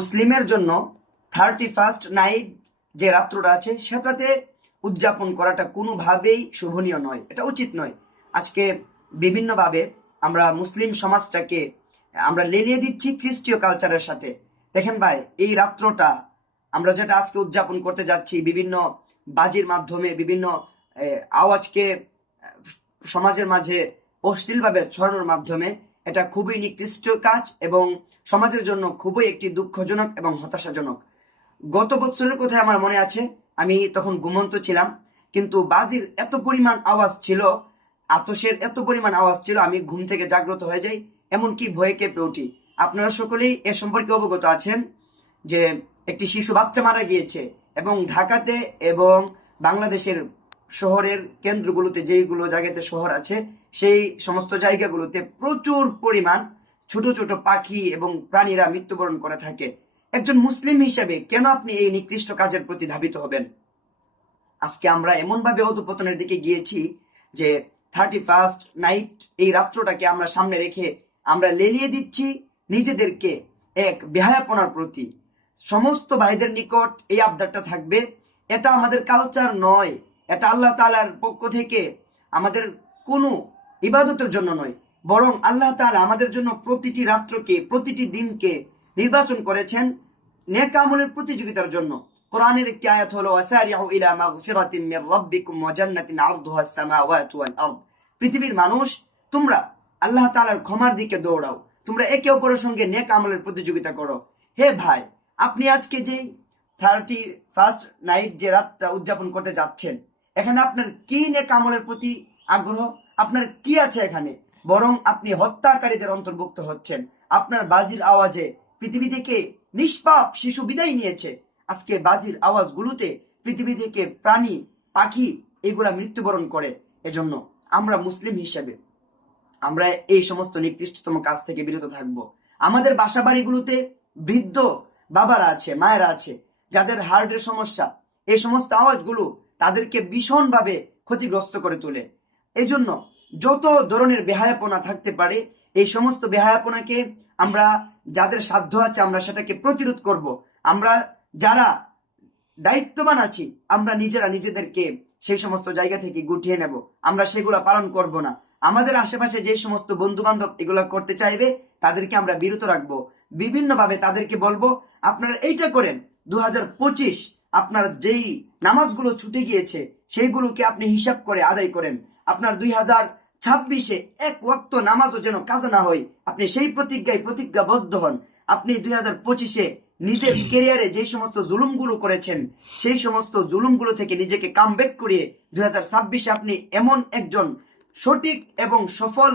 মুসলিমের জন্য 31st night যে রাত্রটা আছে সেটাতে উদযাপন করাটা কোনোভাবেই শোভনীয় নয়, এটা উচিত নয়। আজকে বিভিন্নভাবে আমরা মুসলিম সমাজটাকে আমরা লেলিয়ে দিচ্ছি খ্রিস্টীয় কালচারের সাথে। দেখেন ভাই, এই রাত্রটা আমরা যেটা আজকে উদযাপন করতে যাচ্ছি বিভিন্ন বাজির মাধ্যমে, বিভিন্ন আওয়াজকে সমাজের মাঝে অশ্লীলভাবে ছড়ানোর মাধ্যমে, এটা খুবই নিকৃষ্ট কাজ এবং সমাজের জন্য খুবই একটি দুঃখজনক এবং হতাশাজনক। গত বছরের কথায় আমার মনে আছে, আমি তখন ঘুমন্ত ছিলাম, কিন্তু বাজির এত পরিমাণ আওয়াজ ছিল, আতশের এত পরিমাণ আওয়াজ ছিল, আমি ঘুম থেকে জাগ্রত হয়ে যাই, এমনকি ভয়ে কেঁপে উঠি। আপনারা সকলেই এ সম্পর্কে অবগত আছেন যে একটি শিশু বাচ্চা মারা গিয়েছে এবং ঢাকাতে এবং বাংলাদেশের শহরের কেন্দ্রগুলোতে, যেইগুলো জায়গাতে শহর আছে সেই সমস্ত জায়গাগুলোতে প্রচুর পরিমাণ ছোট ছোট পাখি এবং প্রাণীরা মৃত্যুবরণ করে থাকে। একজন মুসলিম হিসেবে কেন আপনি এই নিকৃষ্ট কাজের প্রতি ধাবিত হবেন? আজকে আমরা এমনভাবে অধঃপতনের দিকে গিয়েছি যে 31st নাইট এই রাত্রটাকে আমরা সামনে রেখে আমরা লেলিয়ে দিচ্ছি নিজেদেরকে এক বেহায়াপনার প্রতি। সমস্ত ভাইদের নিকট এই আবদারটা থাকবে, এটা আমাদের কালচার নয়, এটা আল্লাহ তাআলার পক্ষ থেকে আমাদের কোনো ইবাদতের জন্য নয়, বরং আল্লাহ তাআলা আমাদের জন্য প্রতিটি রাত্রকে, প্রতিটি দিনকে নির্বাচন করেছেন নেক আমলের প্রতিযোগিতার জন্য। কোরআনের একটি আয়াত হলো ওয়াসারিউ ইলা মাগফিরাতিন মির রাব্বিকুম ওয়া জান্নাতিন আরদুহা আস-সামাওয়াতু ওয়াল আরদ। পৃথিবীর মানুষ, তোমরা আল্লাহ তাআলার ক্ষমার দিকে দৌড়াও, তোমরা একে অপরের সঙ্গে নেক আমলের প্রতিযোগিতা করো। হে ভাই, আপনি আজকে যে 31st নাইট যে রাতটা উদযাপন করতে যাচ্ছেন, এখানে আপনার কি নেক আমলের প্রতি আগ্রহ? আপনার কি আছে এখানে? বরং আপনি হত্যাকারীদের অন্তর্ভুক্ত হচ্ছেন। আপনার বাজির আওয়াজে পৃথিবী থেকে নিষ্পাপ শিশু বিদায় নিয়েছে। আজকে বাজির আওয়াজগুলোতে পৃথিবী থেকে প্রাণী, পাখি এগুলা মৃত্যুবরণ করে। এজন্য আমরা মুসলিম হিসেবে আমরা এই সমস্ত নিকৃষ্টতম কাজ থেকে বিরত থাকব। আমাদের বাসা বাড়িগুলোতে বৃদ্ধ বাবারা আছে, মায়েরা আছে, যাদের হার্টের সমস্যা, এই সমস্ত আওয়াজগুলো তাদেরকে ভীষণভাবে ক্ষতিগ্রস্ত করে তোলে। এজন্য যত ধরনের বেহায়াপনা থাকতে পারে, এই সমস্ত বেহায়াপনাকে আমরা, যাদের সাধ্য আছে, আমরা সেটাকে প্রতিরোধ করব। আমরা যারা দায়িত্ববান আছি, আমরা নিজেরা নিজেদেরকে সেই সমস্ত জায়গা থেকে গুটিয়ে নেব। আমরা সেগুলা পালন করব না। আমাদের আশেপাশে যে সমস্ত বন্ধু বান্ধব এগুলা করতে চাইবে, তাদেরকে আমরা বিরত রাখবো। বিভিন্নভাবে তাদেরকে বলবো, আপনারা এইটা করেন। 2025 আপনার যেই নামাজগুলো ছুটে গিয়েছে সেইগুলোকে আপনি হিসাব করে আদায় করেন। আপনার 2026-এ এক ওয়াক্ত নামাজও যেন কাজা না হয়, আপনি সেই প্রতিজ্ঞাবদ্ধ হন। আপনি 2025-এ নিজের ক্যারিয়ারে যে সমস্ত জুলুমগুলো করেছেন, সেই সমস্ত জুলুমগুলো থেকে নিজেকে কামব্যাক করিয়ে 2026-এ আপনি এমন একজন সঠিক এবং সফল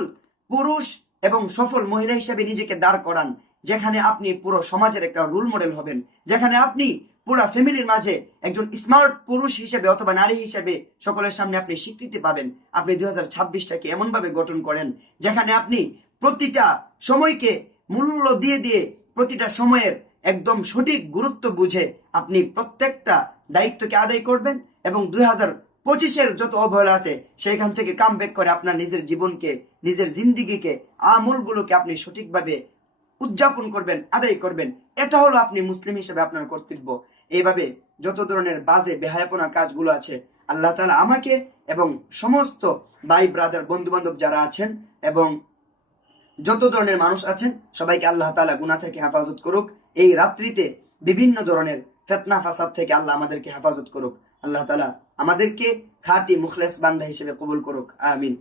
পুরুষ এবং সফল মহিলা হিসেবে নিজেকে দাঁড় করান, যেখানে আপনি পুরো সমাজের একটা রোল মডেল হবেন, যেখানে আপনি পুরো ফ্যামিলির মাঝে একজন স্মার্ট পুরুষ হিসেবে অথবা নারী হিসেবে সকলের সামনে আপনি স্বীকৃতি পাবেন। আপনি 2026টাকে এমনভাবে গঠন করেন যেখানে আপনি প্রতিটা সময়কে মূল্য দিয়ে দিয়ে, প্রতিটা সময়ের একদম সঠিক গুরুত্ব বুঝে আপনি প্রত্যেকটা দায়িত্বকে আদায় করবেন এবং 2025-এর যত অবহেলা আছে সেখান থেকে কামব্যাক করে আপনার নিজের জীবনকে, নিজের জিন্দিগিকে, আমলগুলোকে আপনি সঠিকভাবে উদযাপন করবেন, আদায় করবেন। এটা হলো আপনি মুসলিম হিসেবে আপনার কর্তব্য। এইভাবে যত ধরনের বাজে বেহায়াপনা কাজগুলো আছে, আল্লাহ তাআলা আমাকে এবং সমস্ত ভাই ব্রাদার বন্ধু বান্ধব যারা আছেন এবং যত ধরনের মানুষ আছেন সবাইকে আল্লাহ তাআলা গুনাহ থেকে হেফাজত করুক। এই রাত্রিতে বিভিন্ন ধরনের ফিতনা ফাসাদ থেকে আল্লাহ আমাদেরকে হেফাজত করুক। আল্লাহ তাআলা আমাদেরকে খাঁটি মুখলেস বান্দা হিসেবে কবুল করুক, আমিন।